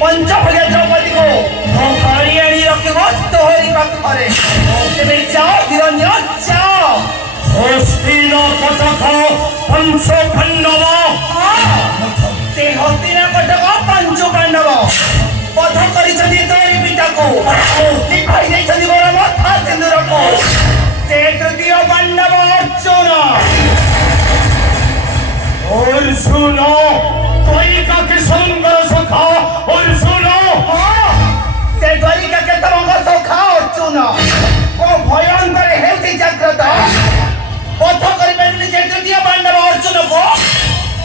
पंचभुजा द्रौपदी को धरी आनी रखिब तोहरी पाखरे तेरे जाओ हिरण्य जाओ हस्तिनापटक पंच पांडव से हस्तिनापटक पंच पांडव पथ करिछथि तोरी पिता को निभाई देछथि मोर मथा सिंदूर को से तृतीय पांडव अर्जुन अर्जुन द्वैका के संगर सखा अर्जुन से द्वैका के संगर सखा अर्जुन ओ भयंकर हेउथि जाग्रत पथ करि पारिबनि से तृतीय पांडव अर्जुन को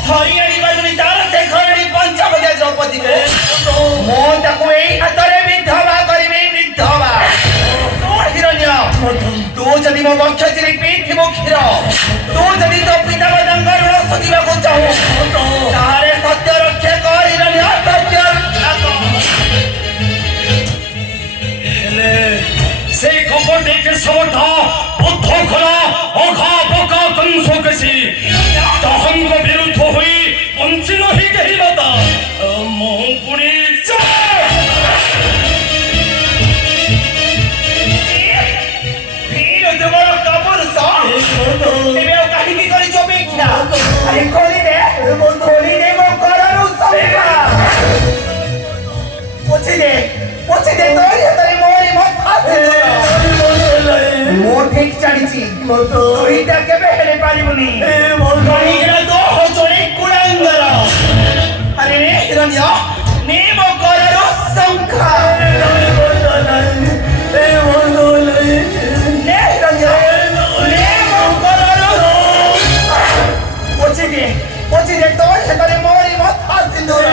धरी आनी पारिबनि तार से खरडी पंचभुजा द्रौपदी को मो ताकू एई हातरे विधवा करिबि विधवा सुन हिरण्य तू जदि मो वक्ष चिरी पीठिबो क्षीर तू जदि तो पिता मातांग ऋण सुझिबाकू चाहू तारे सत्य रक्षा कर हिरण्य सत्य रक्षा से कपटे के समता बुद्ध खरा अखा बका कंसो कसी तहंग विरुद्ध हुई पंची नहीं कही बता मोहपुरी वीर जबर कबर सा तेरे कहीं की करी चोपेक्षा अरे खोली दे वो करनु संभा पोछे दे तो ये तेरी मोरी मत मो ठीक चढ़ी तो इटा के बेहले पारिबुनी कहीं गिरा दो हो चोरी कुड़ंगर अरे रे हिरण्य ने मो करनु संखा पोछे दे तो ये तेरी मोरी मत सिंदूर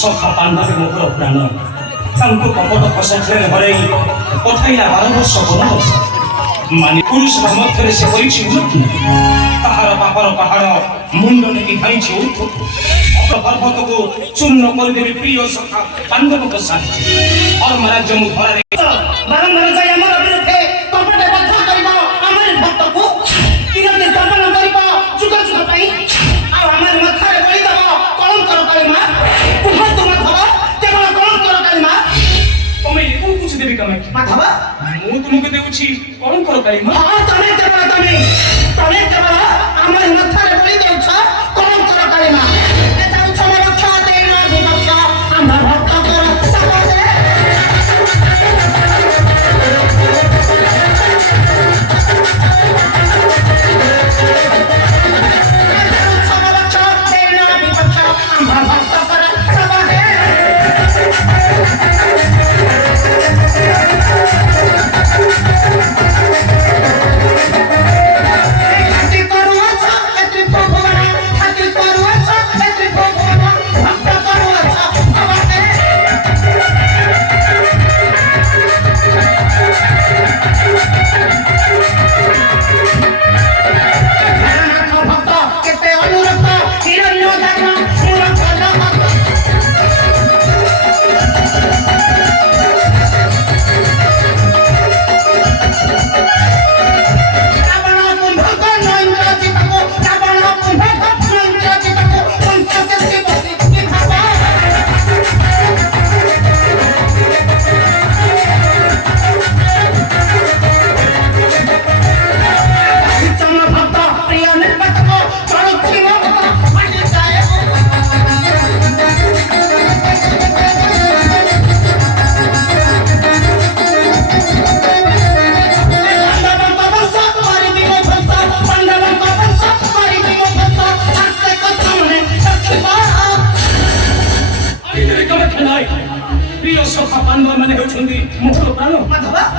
ସଖା ପାଣ୍ଡବ ମୋହର ପ୍ରାଣ ତାଙ୍କୁ କପଟ ହସରେ ହରେଇ ପଠାଇଲା 12 ବର୍ଷ ବନବାସ ମାନେ ପୁରୁଷର ମଧ୍ୟରେ ସେ କରିଛି ମୃତ୍ୟୁ ତାହାର ପାପର ପାହାଡ଼ ମୁଣ୍ଡ ନେଇ ଧାଇଛି ପର୍ବତକୁ ଚୂର୍ଣ୍ଣ କରିଦେବି ପ୍ରିୟ ସଖା ପାଣ୍ଡବଙ୍କ ସାଥୀ ଧର୍ମରାଜ୍ୟ ମୁଁ ଧରାରେ ବାରମ୍ବାର ଯାଇ ଆମର ବିରୁଦ୍ଧେ କପଟ ବଦ୍ଧ କରିବ ଆମର ଭକ୍ତକୁ କିରତି ସ୍ଥାପନ କରିବ ଯୁଗ ଯୁଗ ପାଇଁ ଆଉ ଆମର ମଥାରେ ବଳି ଦେବ କଳଙ୍କର କାଳିମା କୁହ ତୁମ ଧର କେବଳ କଳଙ୍କର କାଳିମା ତମେ ମୁଁ କିଛି ଦେବି କାମାକ୍ଷୀ ମାଧବ ମୁଁ ତୁମକୁ ଦେଉଛି କଳଙ୍କର କାଳିମା ହଁ ତମେ କେବଳ ଆମର ମଥାରେ ବଳି ଦେଉଛ କଳଙ୍କର କାଳିମା ଯାଉଛ ଲକ୍ଷ ତେଣ ବିପକ୍ଷ ଆମ ଭକ୍ତଙ୍କର ସାମରେ ପ୍ରିୟ ସଖା ପାଣ୍ଡବ ମାନେ ହେଉଛନ୍ତି ମୋହର ପ୍ରାଣ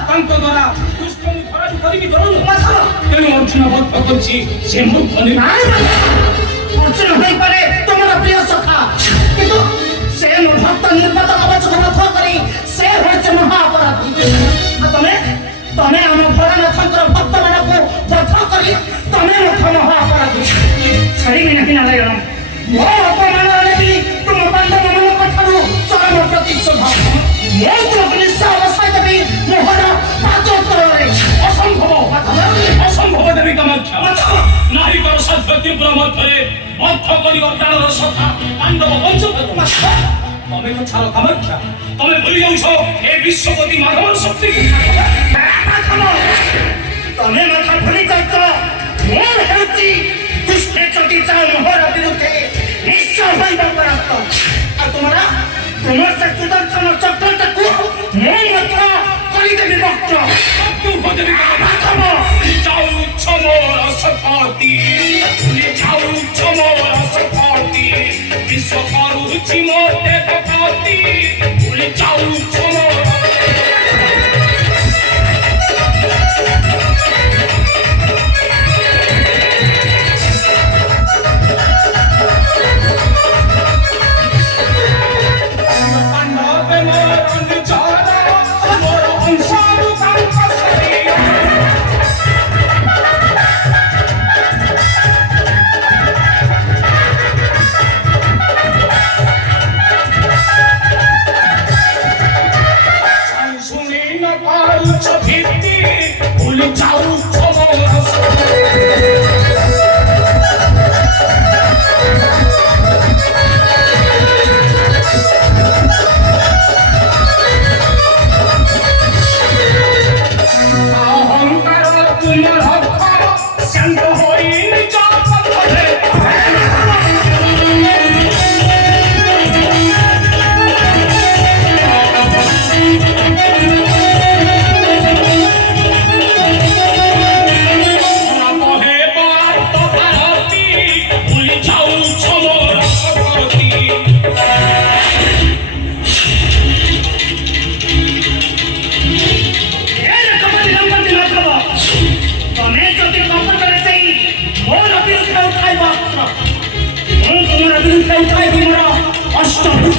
ତାଙ୍କ ଦ୍ୱାରା ଦୁଷ୍ଟଙ୍କୁ ଧରାକୁ କରିକି ଧରଣୁ ତେଣୁ ଅର୍ଜୁନ ବଦ୍ଧ କରିଛି ସେ ମୂର୍ଖ ଅର୍ଜୁନ ହୋଇପାରେ ତୁମର ପ୍ରିୟ ସଖା କିନ୍ତୁ ସେ ମୋ ଭକ୍ତ ନିର୍ବାତ କବଚକୁ ବଦ୍ଧ କରି ସେ ହେଉଛି ମହା ଅପରାଧୀ ତମେ ଆମ ଭୋଳାନାଥଙ୍କର ଭକ୍ତମାନଙ୍କୁ ବଦ୍ଧ କରି ତମେ ମଧ୍ୟ ମହା ଅପରାଧୀ ଛାଡ଼ିବି ନାହିଁ ନାରାୟଣ ମୋ ଅପମାନରେ ବି ତୁମ ପାଣ୍ଡବମାନଙ୍କ ଠାରୁ ଚରମ ପ୍ରତିଶୋଧ ମୁଁ ତୁମକୁ ନିଶ୍ଚୟ ଅବସାଇ ଦେବି ମୋହର ପାଦତଳରେ ଅସମ୍ଭବ ଦେବୀ କାମାକ୍ଷା ନାରୀଙ୍କର ସାଧ୍ୟ ତୀବ୍ର ମଧ୍ୟରେ ବଦ୍ଧ କରିବ ପ୍ରାଣର ସଖା ପାଣ୍ଡବ ବଞ୍ଚକ ତମେ ତ ଛାଡ଼ କାମାକ୍ଷା ତମେ ଭୁଲି ଯାଉଛ ଏ ବିଶ୍ୱପତି ମାଧବର ଶକ୍ତିକୁ ତମେ ମାଥା ଭୁଲି ଯାଉଛ ମୁଁ ହେଉଛି ଦୁଷ୍ଟେ ଚଟି ଚାଳ ମୋହର ବିରୁଦ୍ଧେ ନିଶ୍ଚୟ ହୋଇବା ପରାସ୍ତ ଆଉ ତୁମର ସେ ସୁଦର୍ଶନ ଚକ୍ରଟାକୁ ମୁଁ ମଧ୍ୟ କରିଦେବି ଭକ୍ତ ଯାଉଛ ମୋର ସପତି ଯାଉଛ ମୋର ସପତି ବିଶ୍ୱ କରୁଛି ମୋତେ ପତି ଯାଉଛ ମୋର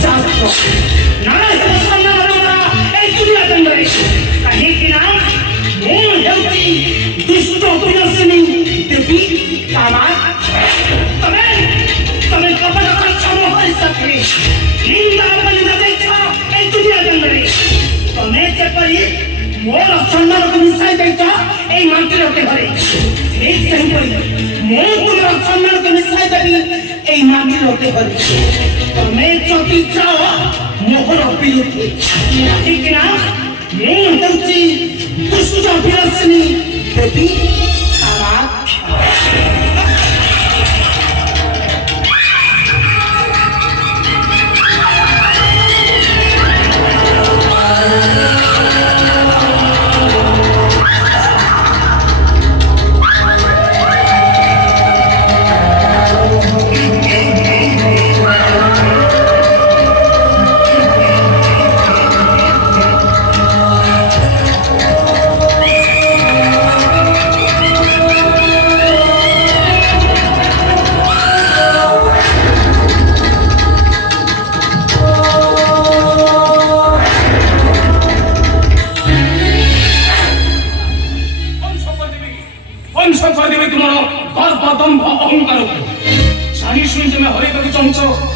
ଶାସ୍ତ୍ର ନାନା ହେବ ସମ୍ମାନର ଏଇ ଦୁନିଆ ଦଣ୍ଡରେ କାହିଁକି ନା ମୁଁ ହେଉଛି ଦୁଷ୍ଟ ପ୍ରିୟସିନୀ ଦେବୀ କାମା ତମେ ତମେ କପଟ କରିଛ ମୋ ହରି ସାଥିରେ ନିନ୍ଦା ଅପନିନ୍ଦା ଦେଇଛ ଏଇ ଦୁନିଆ ଦଣ୍ଡରେ ତମେ ଯେପରି ମୋର ସମ୍ମାନକୁ ମିଶାଇ ଦେଇଛ ଏଇ ମନ୍ଦିର ଘରେ ଠିକ୍ ସେହିପରି ମୁଁ ତୁମର ସମ୍ମାନକୁ ମିଶାଇ ଦେବି এই মাটির ঘরে তুমি যদি চাও মোহর বিরুদ্ধে ঠিক না ମୁଁ ହେଉଛି ଦୁଷ୍ଟ ବିଳାସିନୀ ଦେବୀ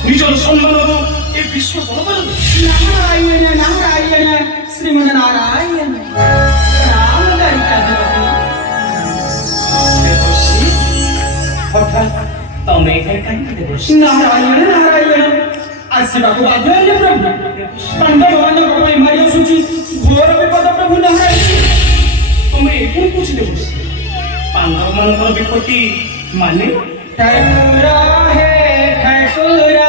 ନିଜର ସମ୍ମାନର ଏ ବିଶ୍ୱ ଦରବାରରେ नारायण नारायण श्रीमन नारायण राम ललिता ଦେବଶ୍ରୀ ହଠାତ୍ ତମେ ଏଠାରେ କାହିଁକି ଦେବଶ୍ରୀ नारायण नारायण ଆସିବାକୁ ବାଧ୍ୟ ହେଲେ ପ୍ରଭୁ ପାଣ୍ଡବମାନଙ୍କ ପାଇଁ ମାରି ଆସୁଛି ଘୋର ବିପଦ ପ୍ରଭୁ ନାରାୟଣ ତମେ କଣ କହୁଛି ଦେବଶ୍ରୀ ପାଣ୍ଡବମାନଙ୍କର ବିପତ୍ତି ମାନେ ଠାକୁର ହେ ଠାକୁର